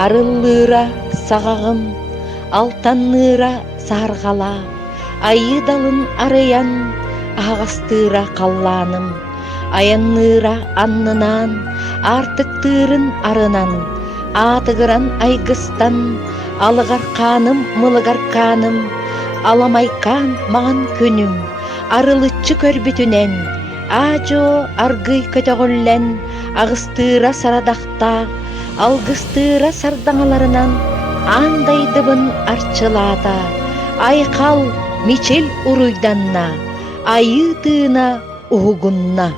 Арыллыра сағағым, алтанныра сарғала, айыдалын арыян, ағастыра қалланым, аянныра аннынан, артықтырын арынан, атығыран айгыстан, алығар қаным, мылығар қаным, аламайкан маған көнім, арылычы көрбітінен, ажо аргый көтөғөллен, ағыстыра сарадақта, алгыстыра сардаңаларынан, андайдыбын арчылата, айқал мичел уруйданна, айы тыына уғугунна.